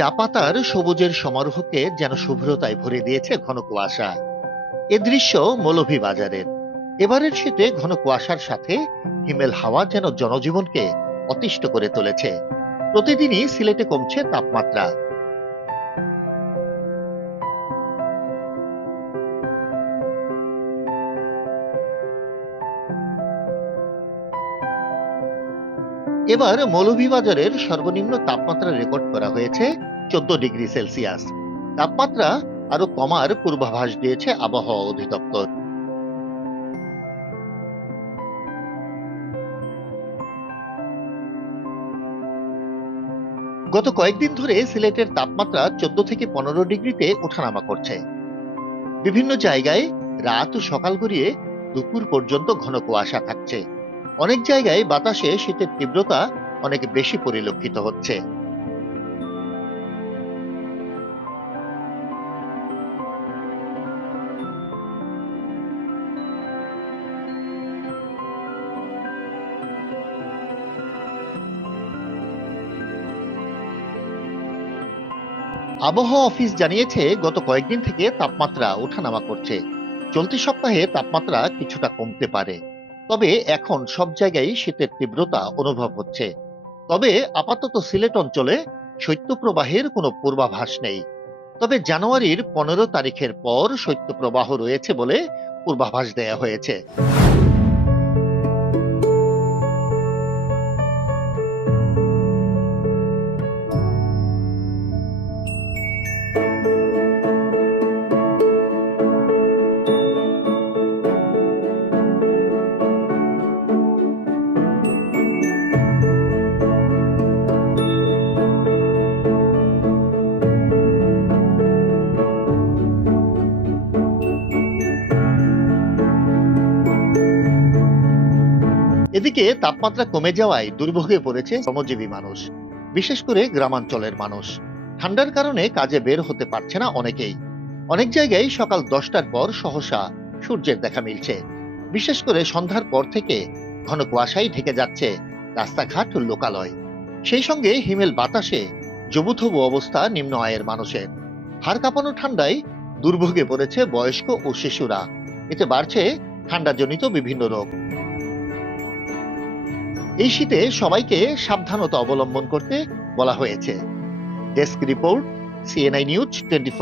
চা পাতার সবুজের সমারোহকে যেন শুভ্রতায় ভরে দিয়েছে ঘন কুয়াশা। এ দৃশ্য মৌলভী বাজারের এবারের শীতে ঘন কুয়াশার সাথে হিমেল হাওয়া যেন জনজীবনকে অতিষ্ঠ করে তুলেছে। প্রতিদিনই সিলেটে কমছে তাপমাত্রা। এবার মৌলভীবাজারের সর্বনিম্ন তাপমাত্রা রেকর্ড করা হয়েছে চোদ্দ ডিগ্রি সেলসিয়াস। তাপমাত্রা আরও কমার পূর্বাভাস দিয়েছে আবহাওয়া অধিদপ্তর। গত কয়েকদিন ধরে সিলেটের তাপমাত্রা চোদ্দ থেকে পনেরো ডিগ্রিতে ওঠানামা করছে। বিভিন্ন জায়গায় রাত ও সকাল গড়িয়ে দুপুর পর্যন্ত ঘন কুয়াশা থাকছে। অনেক জায়গায় বাতাসে শীতের তীব্রতা অনেক বেশি পরিলক্ষিত হচ্ছে। আবহাওয়া অফিস জানিয়েছে, গত কয়েকদিন থেকে তাপমাত্রা ওঠানামা করছে। চলতি সপ্তাহে তাপমাত্রা কিছুটা কমতে পারে। তবে এখন সব জায়গায় শীতের তীব্রতা অনুভব হচ্ছে। তবে আপাতত সিলেট অঞ্চলে শৈত্যপ্রবাহের কোনো পূর্বাভাস নেই। তবে জানুয়ারির পনেরো তারিখের পর শৈত্যপ্রবাহ রয়েছে বলে পূর্বাভাস দেয়া হয়েছে। এদিকে তাপমাত্রা কমে যাওয়ায় দুর্ভোগে পড়েছে শ্রমজীবী মানুষ, বিশেষ করে গ্রামাঞ্চলের মানুষ। ঠান্ডার কারণে কাজে বের হতে পারছে না অনেকেই। অনেক জায়গায় সকাল দশটার পর সহসা সূর্যের দেখা মিলছে। বিশেষ করে সন্ধ্যার পর থেকে ঘন কুয়াশাই ঢেকে যাচ্ছে রাস্তাঘাট লোকালয়। সেই সঙ্গে হিমেল বাতাসে জবুথবু অবস্থা নিম্ন আয়ের মানুষের। হাড় কাঁপানো ঠান্ডায় দুর্ভোগে পড়েছে বয়স্ক ও শিশুরা। এতে বাড়ছে ঠান্ডাজনিত বিভিন্ন রোগ। এই শীতে সবাইকে সাবধানতা অবলম্বন করতে বলা হয়েছে। Desk report CNI news twenty